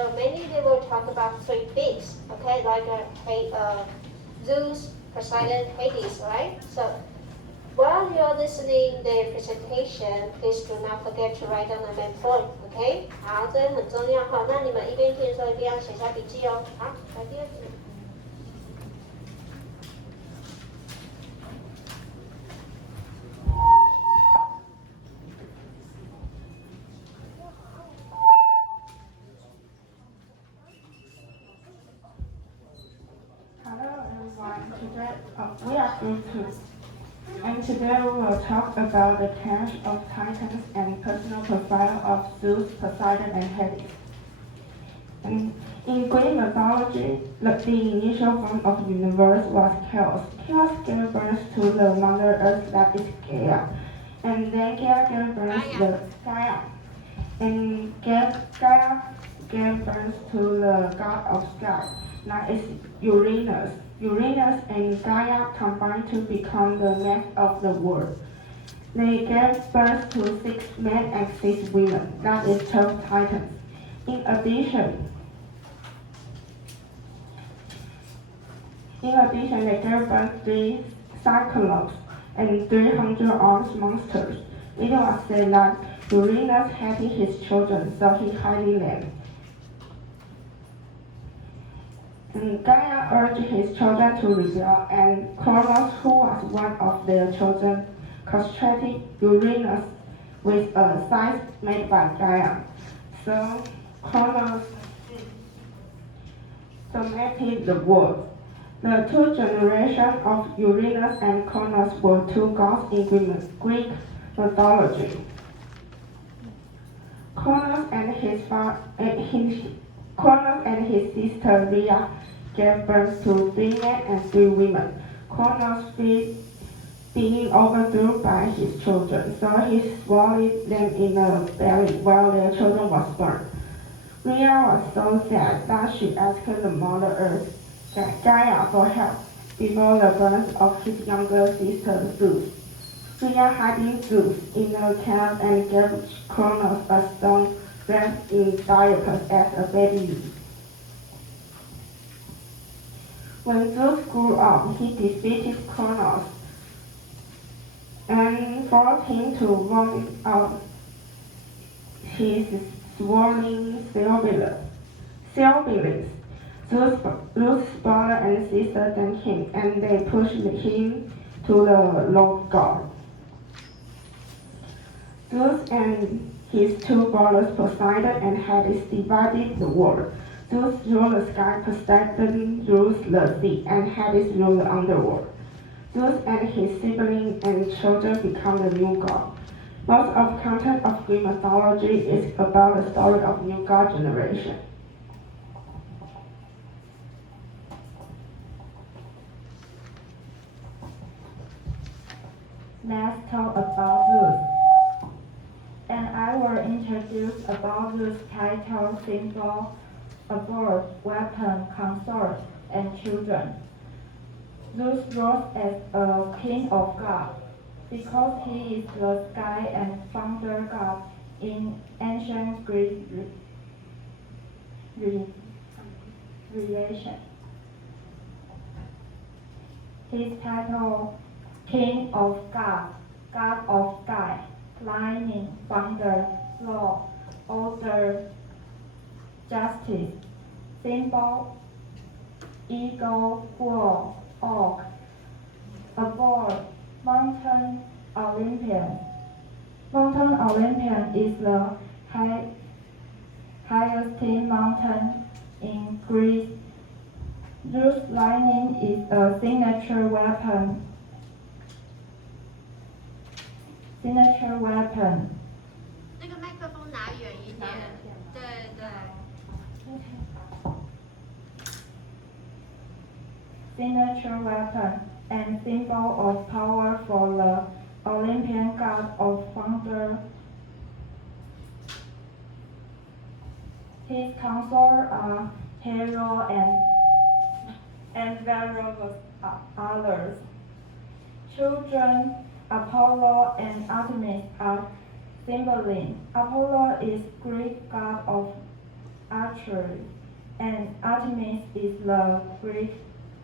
So mainly they will talk about three peaks, okay, like Zeus, Poseidon, Hades, right? So while you're listening their presentation, please do not forget to write down the main point, okay? 好，这个很重要哈。那你们一边听的时候一定要写下笔记哦。好，来第二题。Hello everyone, today we are group 2, and today we will talk about the clash of titans and personal profile of Zeus, Poseidon, and Hades. And in Greek mythology, the initial form of the universe was chaos. Chaos gave birth to the Mother Earth that is Gaia, and then Gaia gave birth to Gaia, and Gaia gave birth to the god of sky, that is Uranus. Uranus and Gaia combined to become the man of the world. They gave birth to 6 men and 6 women, that is 12 titans. In addition, they gave birth 3 cyclops and 300 armed monsters. It was said that Uranus hated his children, so he hated them. And Gaia urged his children to rebel, and Kronos, who was one of their children, castrated Uranus with a scythe made by Gaia. So Kronos dominated the world. The 2 generations of Uranus and Kronos were 2 gods in Greek mythology. Kronos and his sister Rhea gave birth to 3 men and 3 women. Kronos feared being overthrown by his children, so he swallowed them in the belly while their children was born. Rhea was so sad that she asked the Mother Earth, Gaia, for help before the birth of his younger sister Zeus. Rhea hid Zeus in a cave and gave Kronos a stone wrapped in diapers as a baby. When Zeus grew up, he defeated Kronos and forced him to vomit out his swollen siblings. Zeus' brother and sister thanked him, and they pushed him to the Lord God. Zeus and his 2 brothers Poseidon and Hades divided the world. Zeus ruled the sky, Poseidon rules the sea, and Hades ruled the underworld. Zeus and his siblings and children become the new god. Most of content of Greek mythology is about the story of new god generation. Let's talk about Zeus. And I will introduce about Zeus' title, symbol, abode, weapon, consort, and children. Zeus rose as a king of gods because he is the sky and founder god in ancient Greek relation. His title, King of God, God of Sky, Lightning, Thunder, Law, Order, Justice, Symbol, Eagle, Bull, Oak, Abode, Mountain Olympian. Mountain Olympian is the highest mountain in Greece. Zeus' lightning is a signature weapon.那个麦克风拿远一点。对对。Signature weapon and symbol of power for the Olympian god of thunder. His consorts are Hero and various others. Children Apollo and Artemis are symbolism. Apollo is Greek god of archery, and Artemis is the Greek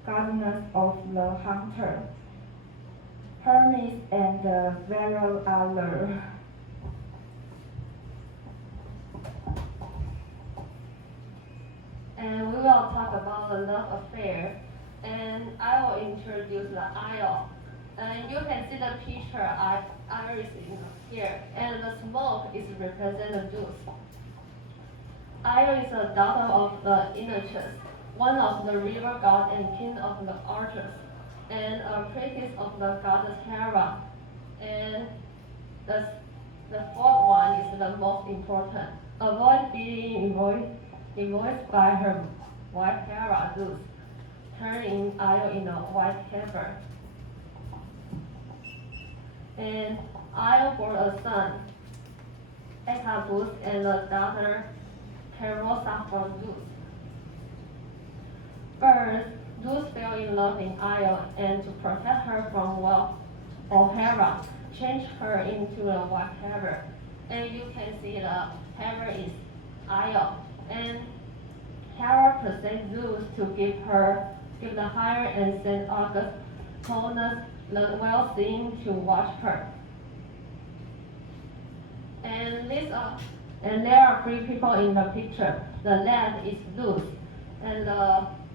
goddess of the hunter. Hermes and several others. And we will talk about the love affair. And I will introduce the Io. And you can see the picture Iris in here. And the smoke is represent Zeus. Io is a daughter of the Enochus, one of the river god and king of the archers, and a priestess of the goddess Hera. And the fourth one is the most important. Avoid being invoiced by her wife Hera, Zeus, turning Io into a white heifer. And Io bore a son, Echabus, and a daughter, Carosa from Zeus. First, Zeus fell in love in Io, and to protect her from Hera, changed her into a white heifer. And you can see the heifer is Io. And Hera possessed Zeus to give the hire and send August, Cronus, the well-seeing to watch her. And there are three people in the picture. The left is Zeus, and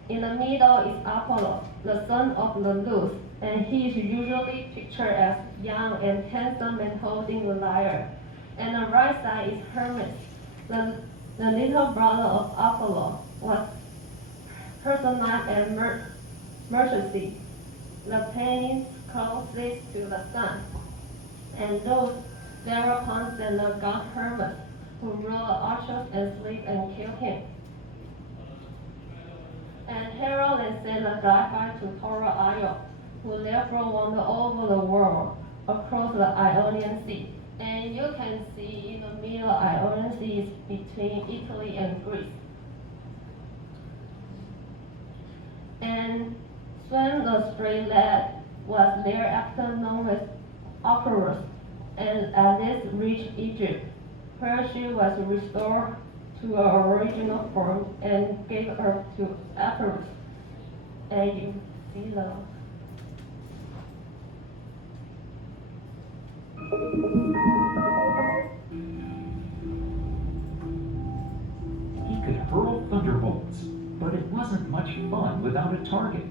in the middle is Apollo, the son of the Zeus, and he is usually pictured as young and handsome and holding the lyre. And the right side is Hermes, the little brother of Apollo, was personalized and mercy, the pennies closest to the sun. And those thereupon sent the god Hermes, who ruled the archers and sleep and killed him. And Hera then sent a driver to Taurus Io, who therefore wandered over the world across the Ionian Sea. And you can see in the middle Ionian Sea is between Italy and Greece. And Swan the Straight Lad was thereafter known as Ophrus, and at this reached Egypt, where she was restored to her original form and gave birth to Ophrus. And you see the He could hurl thunderbolts, but it wasn't much fun without a target.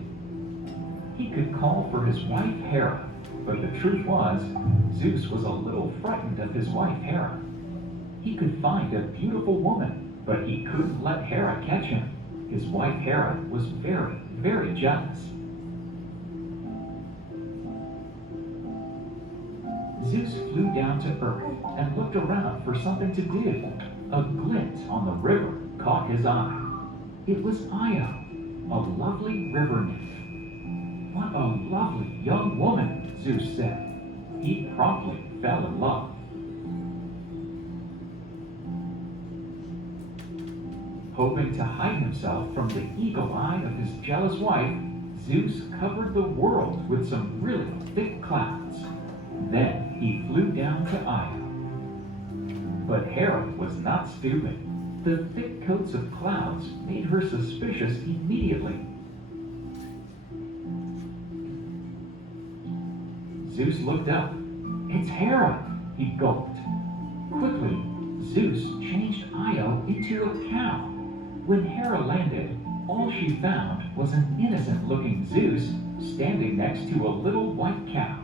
He could call for his wife Hera, but the truth was, Zeus was a little frightened of his wife Hera. He could find a beautiful woman, but he couldn't let Hera catch him. His wife Hera was very, very jealous. Zeus flew down to earth and looked around for something to do. A glint on the river caught his eye. It was Io, a lovely river nymph. "What a lovely young woman," Zeus said. He promptly fell in love. Hoping to hide himself from the eagle eye of his jealous wife, Zeus covered the world with some really thick clouds. Then he flew down to Io. But Hera was not stupid. The thick coats of clouds made her suspicious immediately. Zeus looked up. "It's Hera," he gulped. Quickly, Zeus changed Io into a cow. When Hera landed, all she found was an innocent-looking Zeus standing next to a little white cow.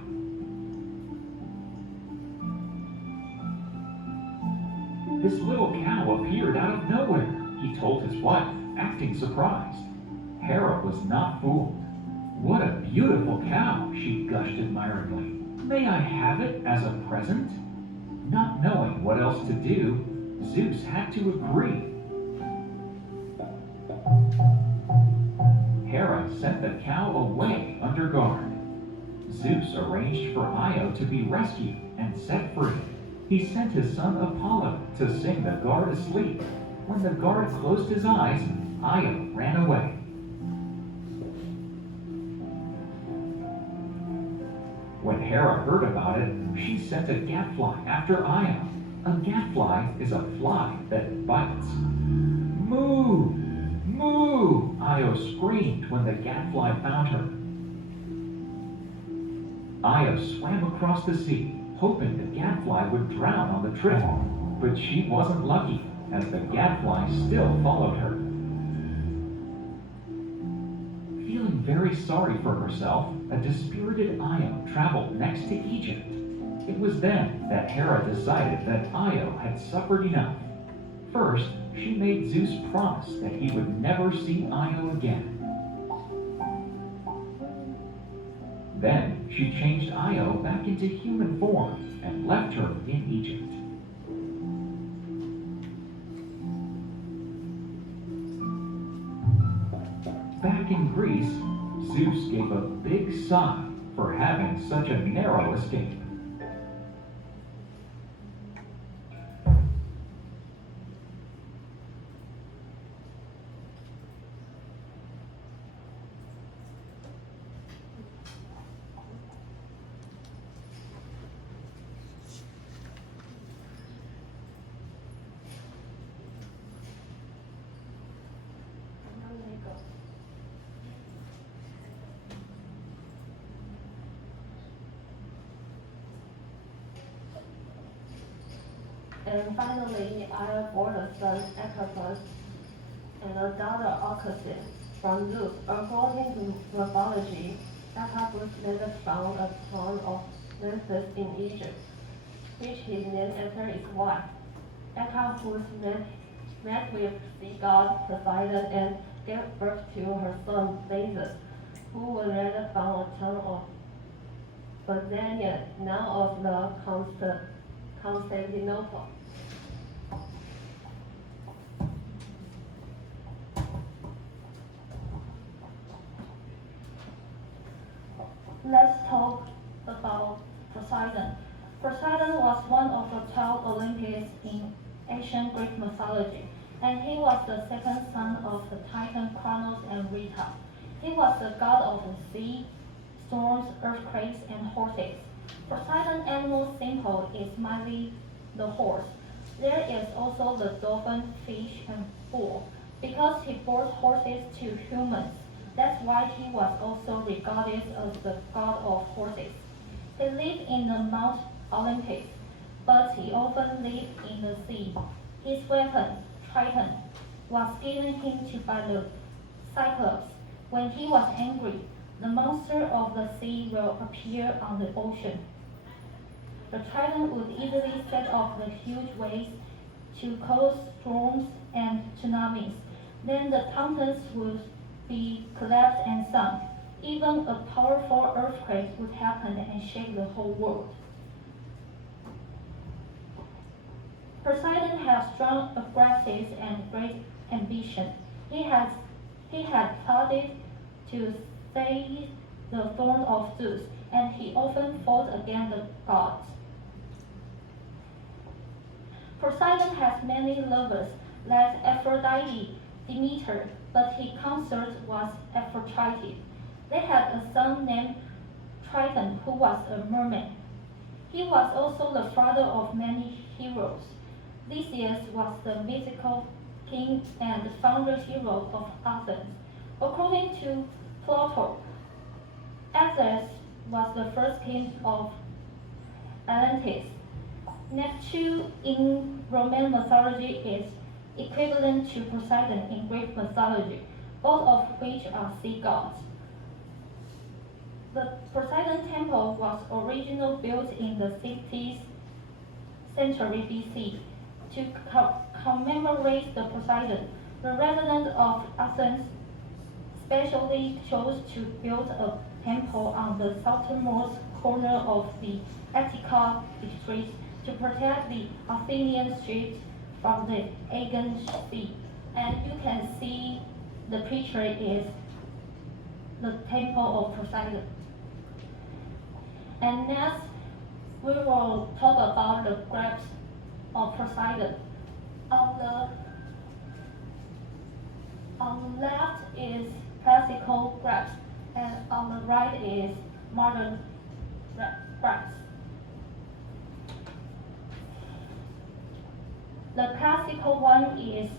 This little cow appeared out of nowhere, he told his wife, acting surprised. Hera was not fooled. "What a beautiful cow," she gushed admiringly. "May I have it as a present?" Not knowing what else to do, Zeus had to agree. Hera sent the cow away under guard. Zeus arranged for Io to be rescued and set free. He sent his son Apollo to sing the guard asleep. When the guard closed his eyes, Io ran away. When Hera heard about it, she sent a gadfly after Io. A gadfly is a fly that bites. Moo! Moo! Io screamed when the gadfly found her. Io swam across the sea, hoping the gadfly would drown on the trip. But she wasn't lucky, as the gadfly still followed her. Feeling very sorry for herself, a dispirited Io traveled next to Egypt. It was then that Hera decided that Io had suffered enough. First, she made Zeus promise that he would never see Io again. Then she changed Io back into human form and left her in Egypt. Back in Greece, Zeus gave a big sigh for having such a narrow escape. And finally, I bore a son Ecopus and a daughter Orcusine from Zeus. According to mythology, Ecopus later found a town of Memphis in Egypt, which he named after his wife. Ecopus met with sea god Poseidon and gave birth to her son Theseus, who was later found a town of Byzantium, now of the Constantinople. Let's talk about Poseidon. Poseidon was one of the 12 Olympians in ancient Greek mythology, and he was the second son of the Titan Kronos and Rheta. He was the god of the sea, storms, earthquakes, and horses. Poseidon's animal symbol is mainly the horse. There is also the dolphin, fish, and bull. Because he brought horses to humans, that's why he was also regarded as the god of horses. He lived in the Mount Olympus, but he often lived in the sea. His weapon, Triton, was given him by the Cyclops. When he was angry, the monster of the sea will appear on the ocean. The Triton would easily set off the huge waves to cause storms and tsunamis. Then the mountains would be collapsed and sunk. Even a powerful earthquake would happen and shake the whole world. Poseidon had strong aggressive and great ambition. He had plotted to seize the throne of Zeus, and he often fought against the gods. Poseidon has many lovers, like Aphrodite, Demeter, but his consort was Aphrodite. They had a son named Triton, who was a merman. He was also the father of many heroes. Theseus was the mythical king and founder hero of Athens. According to Plato, Athens was the first king of Atlantis. Neptune in Roman mythology is equivalent to Poseidon in Greek mythology, both of which are sea gods. The Poseidon temple was originally built in the 60th century BC to commemorate the Poseidon. The residents of Athens specially chose to build a temple on the southernmost corner of the Attica district to protect the Athenian ships from the Aegean Sea. And you can see the picture is the temple of Poseidon. And next, we will talk about the grapes of Poseidon. On the left is classical grapes, and on the right is modern grapes. The classical one is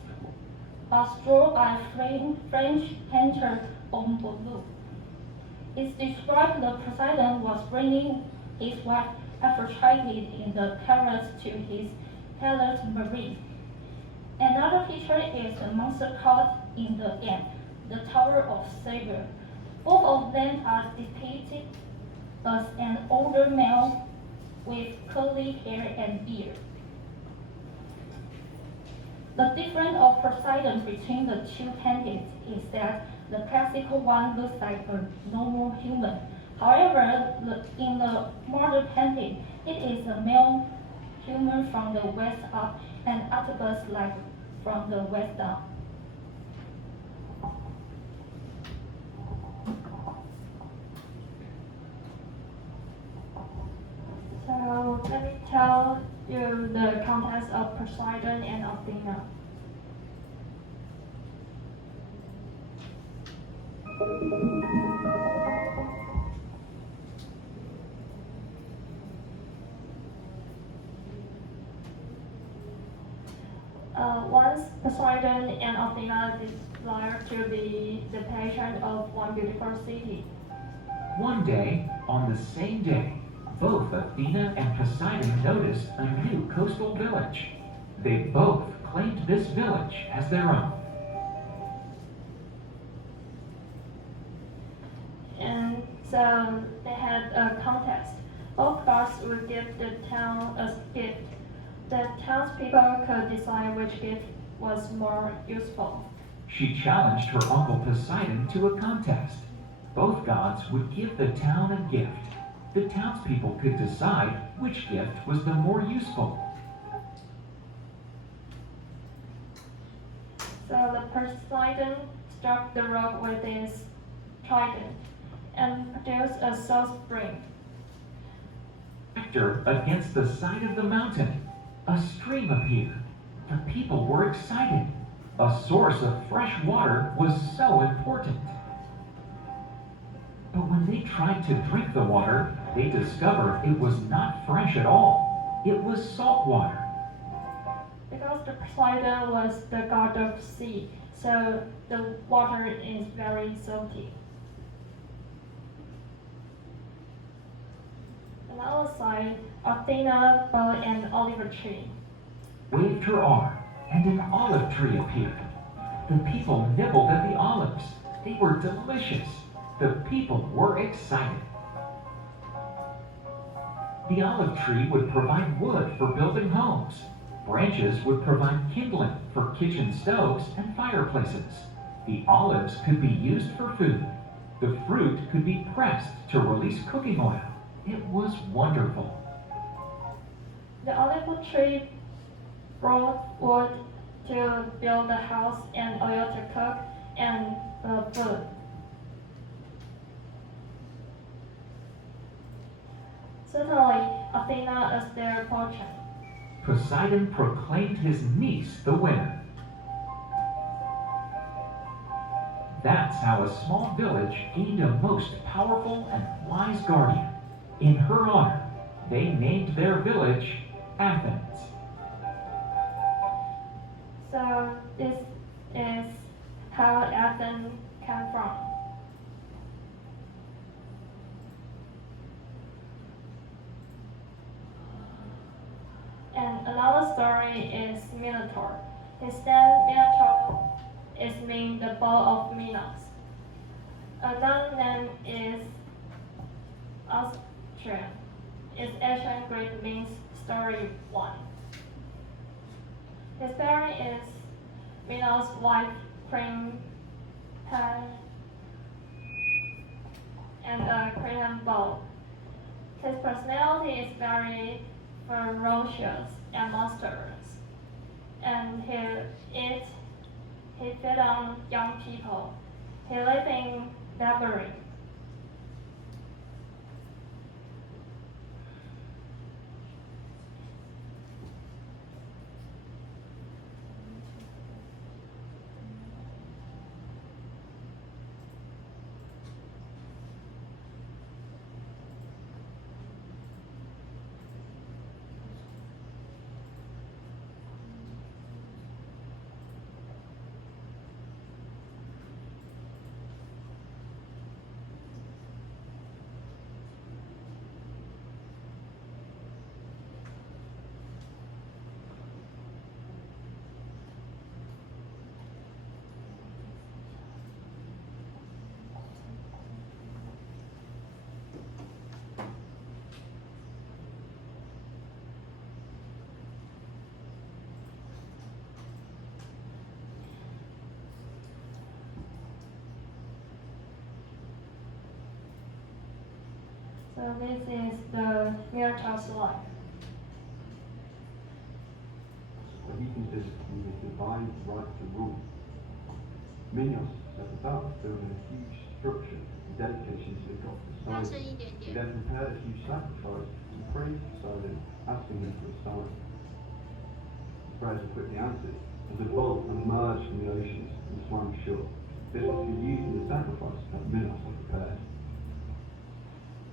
was drawn by French painter Bombolo. It described the Poseidon was bringing his wife Aphrodite in the carriage to his palace marine. Another picture is the monster caught in the game, the Tower of Savior. Both of them are depicted as an older male with curly hair and beard. The difference of Poseidon between the two paintings is that the classical one looks like a normal human. However, in the modern painting, it is a male human from the waist up and octopus like from the waist down. So let me tell you the context of Poseidon and Athena. Once Poseidon and Athena desired to be the patron of one beautiful city. One day, on the same day, both Athena and Poseidon noticed a new coastal village. They both claimed this village as their own. And so they had a contest. Both gods would give the town a gift. The townspeople could decide which gift was more useful. She challenged her uncle Poseidon to a contest. Both gods would give the town a gift. The townspeople could decide which gift was the more useful. So the Poseidon struck the rock with his trident and produced a salt spring. Against the side of the mountain, a stream appeared. The people were excited. A source of fresh water was so important. But when they tried to drink the water, they discovered it was not fresh at all. It was salt water. Because the Poseidon was the god of sea, so the water is very salty. On the other side, Athena bought an olive tree. Waved her arm, and an olive tree appeared. The people nibbled at the olives. They were delicious. The people were excited. The olive tree would provide wood for building homes. Branches would provide kindling for kitchen stoves and fireplaces. The olives could be used for food. The fruit could be pressed to release cooking oil. It was wonderful. The olive tree brought wood to build the house and oil to cook and food. Certainly, Athena is their patron. Poseidon proclaimed his niece the winner. That's how a small village gained a most powerful and wise guardian. In her honor, they named their village Athens. So this is how Athens came from. And another story is Minotaur. His name Minotaur is mean the ball of Minos. Another name is Austrian. Its ancient Greek means story one. His parent is Minos' wife, Queen Pan, and a Cretan bull. His personality is very ferocious and monstrous, and he fed on young people. He lived in labyrinth. So this is the Minotaur's life. So he considered his divine right to rule. Minos set about building a huge structure in dedication to the god 大 Poseidon. 声一点 He 点。 then prepared a huge sacrifice and prayed to Poseidon, asking him for a sign. His prayers were quickly answered, as a bolt emerged from the oceans and swam ashore. This was to be used in the sacrifice that Minos had prepared.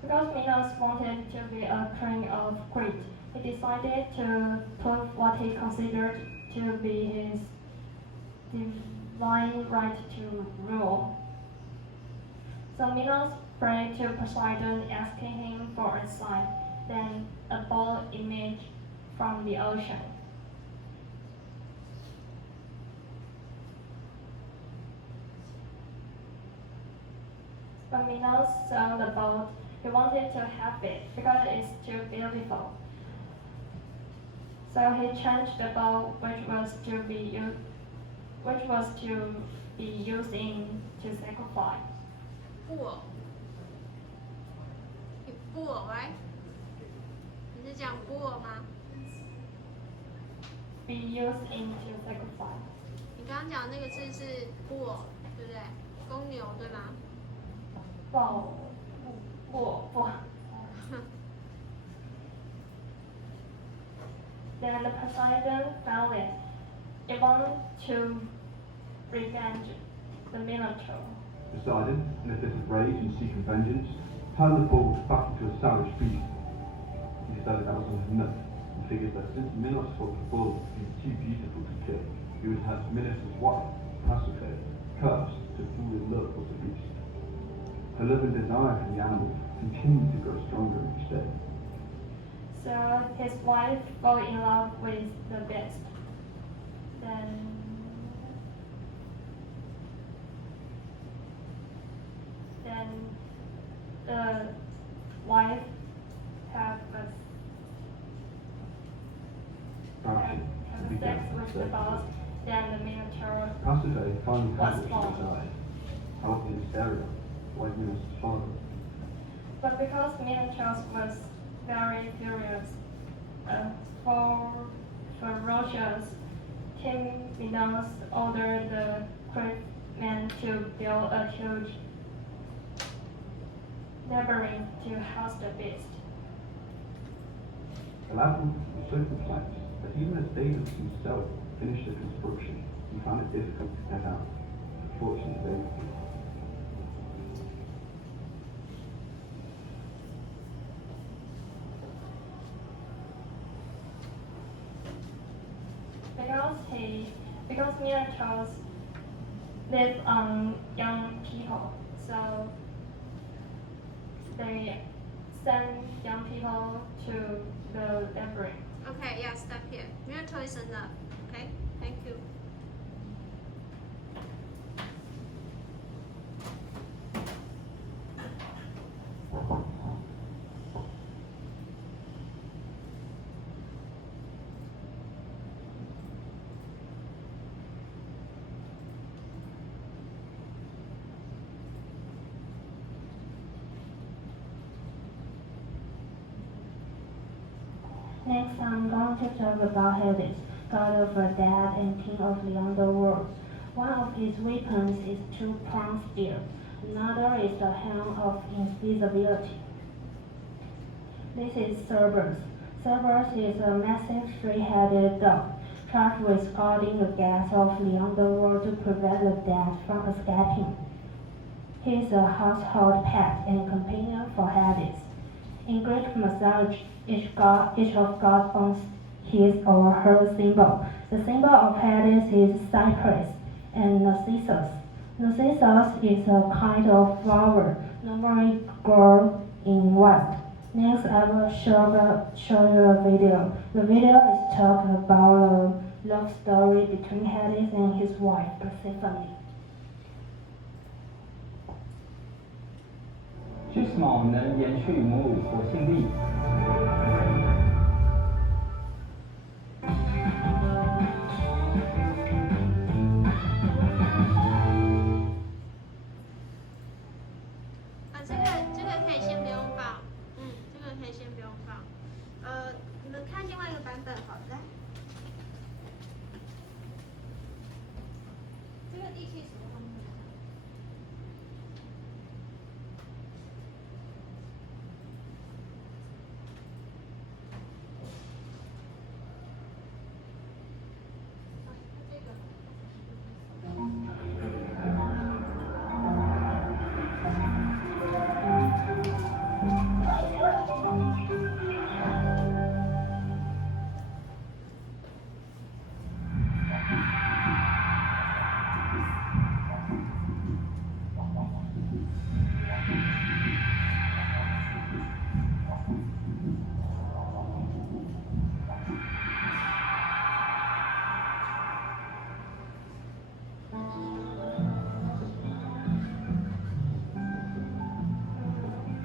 Because Minos wanted to be a king of Crete, he decided to put what he considered to be his divine right to rule. So Minos prayed to Poseidon, asking him for a sign. Then a ball emerged from the ocean. When Minos saw the boat, he wanted to have it because it's too beautiful. So he changed the boat, which was to be used to sacrifice. 布偶，布偶，right？你是讲布偶吗？ Be used into sacrifice. 你刚刚讲那个字是布偶，对不对？公牛，对吗？不。Then the Poseidon found it. It wanted to revenge the Minotaur. Poseidon, in a fit of rage and seeking vengeance, turned the bull back into a savage beast. He decided that was enough, and figured that since Minos thought the bull was too beautiful to kill, he would have Minos' wife, Pasiphae, cursed to fall in love with the beast. Her love and desire for the animal continued to grow stronger each day. So his wife fell in love with the beast. Then the wife have sex with the boss. Then the Minotaur Pasiphae finally was had what she born. desired, helping in hysteria, like Minos' father. But because Minotaur was very furious, ferocious, King Minos ordered the craftsmen to build a huge labyrinth to house the beast. The labyrinth was so complex that even as Daedalus himself finished the construction, he found it difficult to get out. Fortunately, because Minotaurs live on young people, so they send young people to the labyrinth. Okay, yeah, stop here. Minotaur is enough. Okay, thank you. Next, I'm going to talk about Hades, god of the dead and king of the underworld. One of his weapons is two pronged spear. Another is the helm of invisibility. This is Cerberus. Cerberus is a massive three-headed dog, charged with guarding the gates of the underworld to prevent the dead from escaping. He is a household pet and companion for Hades. In Greek mythology, each of God owns his or her symbol. The symbol of Hades is cypress and narcissus. Narcissus is a kind of flower, normally grown in west. Next, I will show you a video. The video is talking about a love story between Hades and his wife, Persephone. 为什么能延续母乳活性力？啊，这个可以先不用放，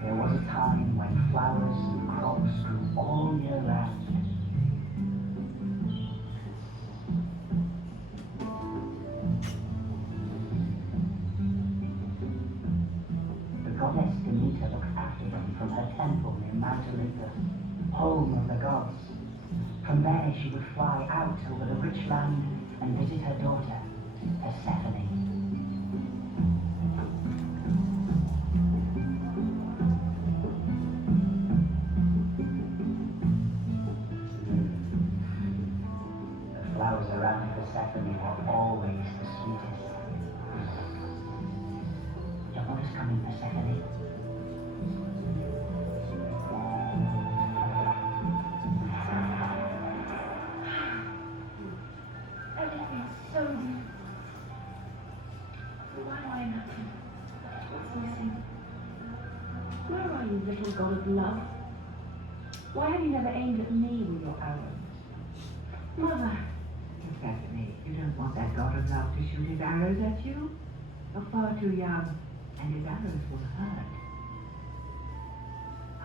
There was a time when flowers and crops grew all year round. The goddess Demeter looked after them from her temple near Mount Olympus, home of the gods. From there she would fly out over the rich land and visit her daughter, Persephone. The flowers around Persephone were always the sweetest. Your mother's coming, Persephone. Everything's so beautiful. But why am I nothing? What's missing? Where are you, little god of love? Why have you never aimed at me with your arrows? Mother! Persephone, you don't want that god of love to shoot his arrows at you. You're far too young, and his arrows will hurt.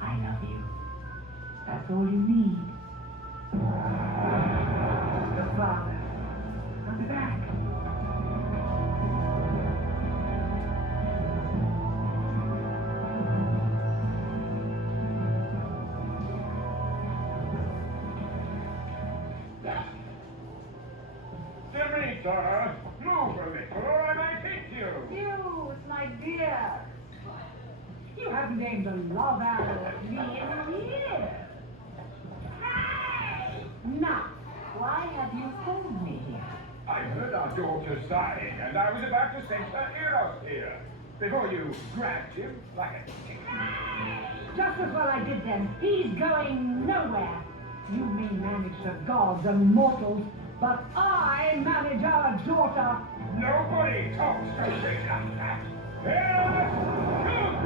I love you. That's all you need. Your father. Come back. Demeter, move a little or I might hit you. You, my dear. You haven't aimed a love arrow at me in years. Hey! Now, why have you called me here? I heard our daughter sighing, and I was about to send her Eros here. Before you grabbed him like a chicken. Just as well I did then. He's going nowhere. You may manage the gods and mortals, but I manage our daughter. Nobody talks to me like that. Eros, shoot!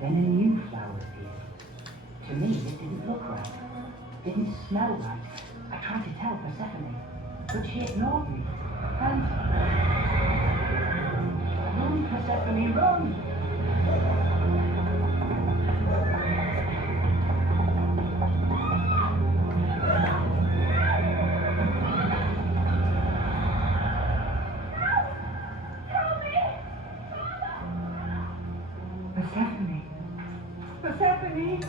Then a new flower appeared. To me, it didn't look right. Didn't smell right. I tried to tell Persephone, but she ignored me. And... Run, Persephone, run! Persephone. Persephone!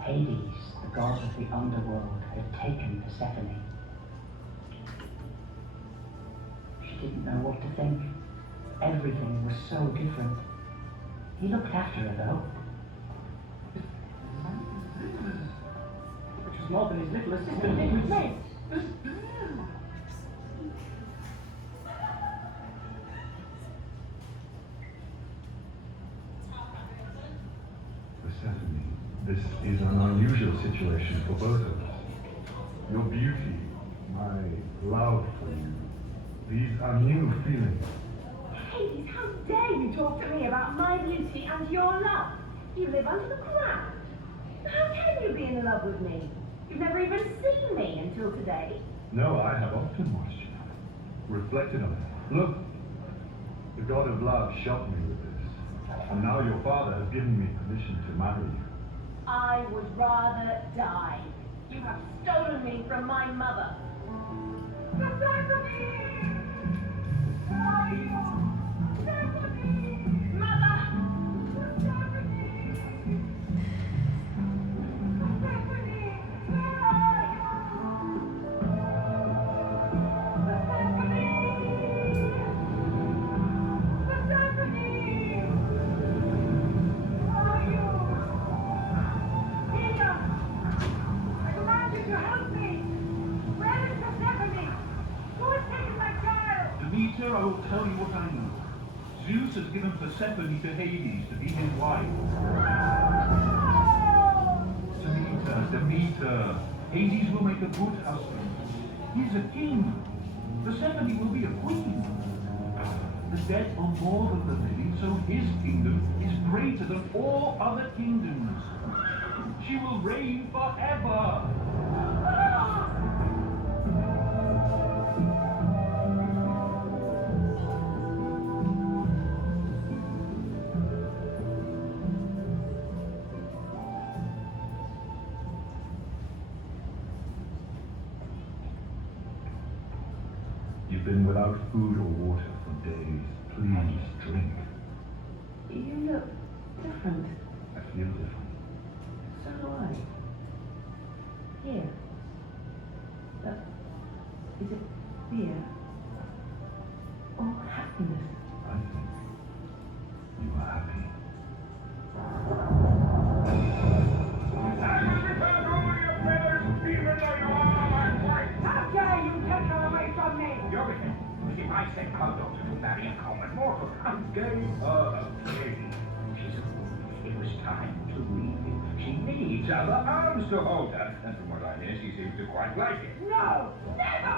Hades, the god of the underworld, had taken Persephone. She didn't know what to think. Everything was so different. He looked after her, though. Which was more than his little assistant did with me. Persephone, this is an unusual situation for both of us. Your beauty, my love for you, these are new feelings. Hades, how dare you talk to me about my beauty and your love? You live under the ground. How can you be in love with me? You've never even seen me until today. No, I have often watched you, reflected on it. Look, the god of love shot me with this. Now your father has given me permission to marry you. I would rather die. You have stolen me from my mother. Demeter, I will tell you what I know. Zeus has given Persephone to Hades to be his wife. Demeter, Hades will make a good husband. He is a king. Persephone will be a queen. The dead are more than the living, so his kingdom is greater than all other kingdoms. She will reign forever. You've been without food or water for days. Please drink. You look different. I feel different. So do I. Here. Is it fear? Or happiness? I think you are happy. How dare you take her away from me? You're if I said Aldo to marry a common mortal, I gave her a baby. She's a woman. It was time to leave. She needs other arms to hold her, and from what I hear, she seems to quite like it. No! Never!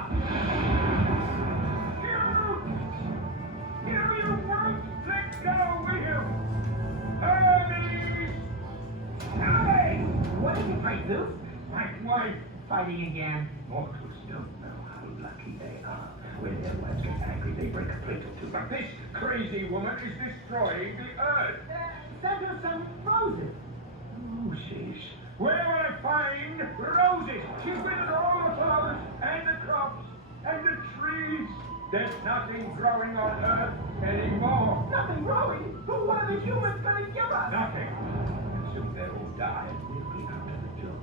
You won't let go, will you? Hermes! Hermes! What did you fight, Zeus? My wife! Fighting again. Mortals don't know how lucky they are. When their wives get angry, they break a plate or two. But this crazy woman is destroying the earth. Send her some roses. Roses? Where will I find roses? She's withered all the flowers and the crops and the trees. There's nothing growing on earth anymore. Nothing growing? But what are the humans gonna give us? Nothing. And soon they'll all die and we'll be out of the job.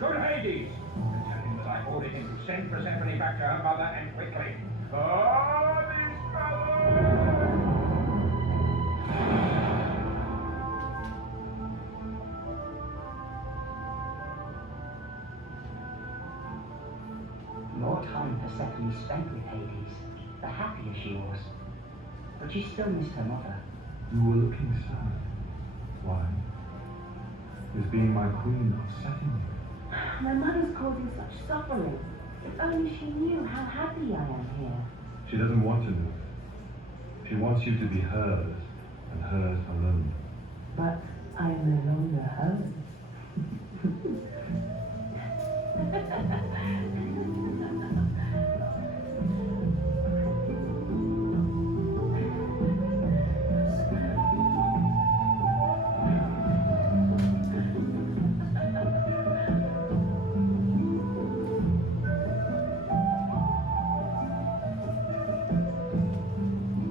Go to Hades and tell him that I ordered him to send Persephone back to her mother and quickly. Oh, these fellows! The more time Persephone spent with Hades, the happier she was. But she still missed her mother. You were looking sad. Why? Is being my queen upsetting you? My mother's causing such suffering. If only she knew how happy I am here. She doesn't want to know. She wants you to be hers, and hers alone. But I am no longer hers.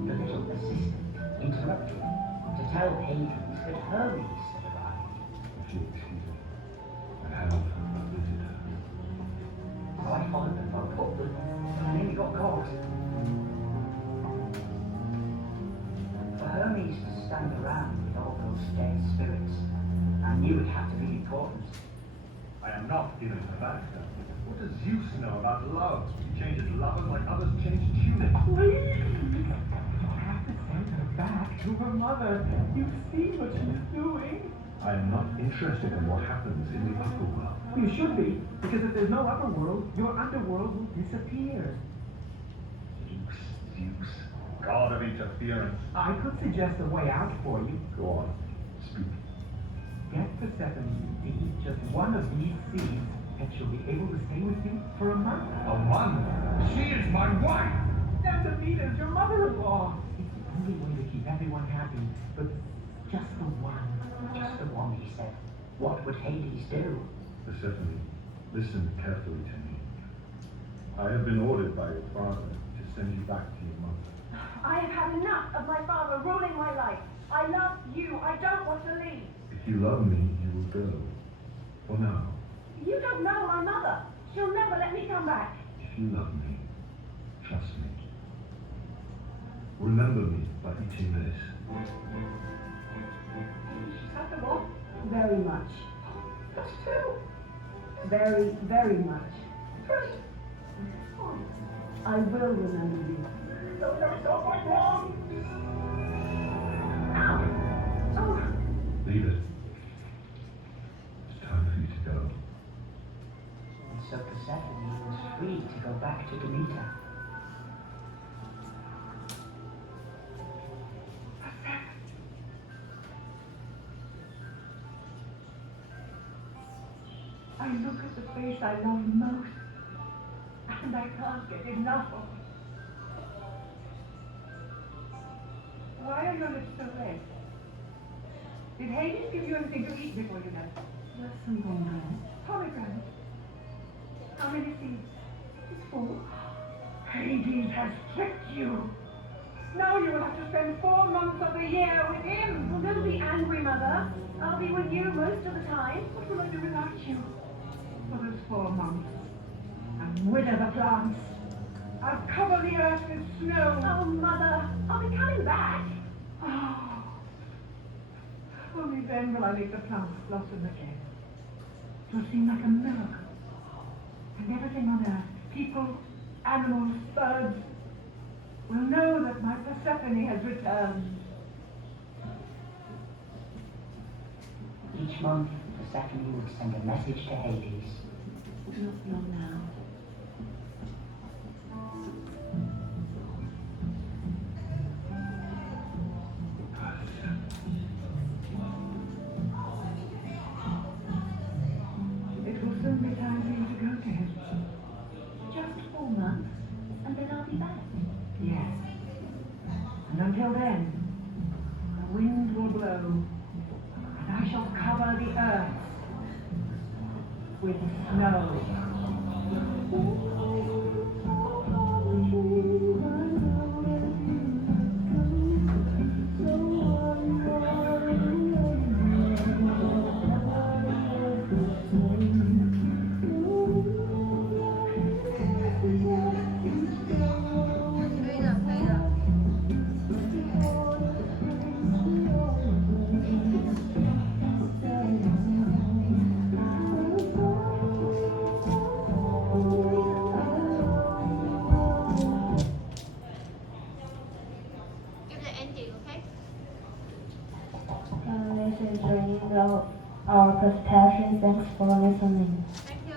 The little assistant interrupted to tell Hades that Hermes had arrived. If you excuse me, I have visited her. So I followed them for a pub, but I nearly got caught. For Hermes to stand around with all those dead spirits, I knew it had to be important. I am not giving her back. What does Zeus know about love? He changes lovers like others change tunics. Please! You have to send her back to her mother. You see what she's doing. I am not interested in what happens in the upper world. You should be, because if there's no upper world, your underworld will disappear. Zeus, god of interference. I could suggest a way out for you. Go on, speak. Get Persephone to eat just one of these seeds, and she'll be able to stay with you for a month. A month? She is my wife! And Demeter's your mother-in-law. It's the only way to keep everyone happy, but just the What would Hades do? Persephone, listen carefully to me. I have been ordered by your father to send you back to your mother. I have had enough of my father ruling my life. I love you. I don't want to leave. If you love me, you will go. For now, You don't know my mother. She'll never let me come back. if you love me, trust me. Remember me by eating this. At the what? Very much. That's two. Very, very much. Three. I will remember you. Oh. Leave it. It's time for you to go. And so Persephone was free to go back to Demeter. I look at the face I love most, and I can't get enough of it. Why are your lips so red? Did Hades give you anything to eat before you left? Just some pomegranate. Pomegranate. How many seeds? It's 4. Hades has tricked you. Now you will have to spend 4 months of the year with him. Well, don't be angry, Mother. I'll be with you most of the time. What will I do without you? For those 4 months. And wither the plants. I'll cover the earth with snow. Oh, Mother, I'll be coming back. Oh. Only then will I make the plants blossom again. It will seem like a miracle. And everything on earth, people, animals, birds, will know that my Persephone has returned. Each month, Persephone would send a message to Hades. Not now. It will soon be time for you to go to him. Just 4 months, and then I'll be back. Yes. And until then, the wind will blow, and I shall cover the earth with snow. Give the ending, okay? This is the end of our presentation. Thanks for listening. Thank you.